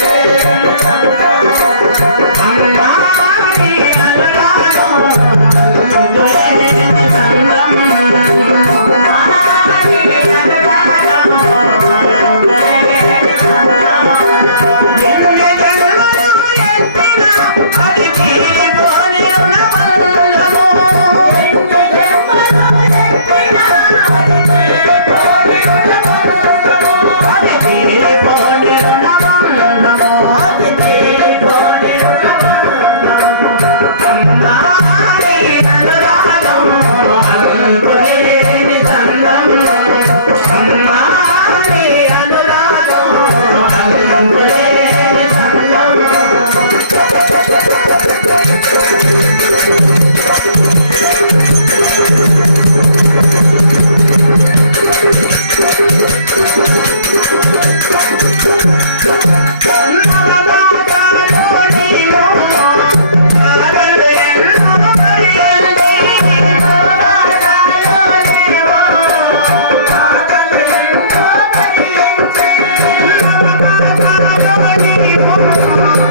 Yeah.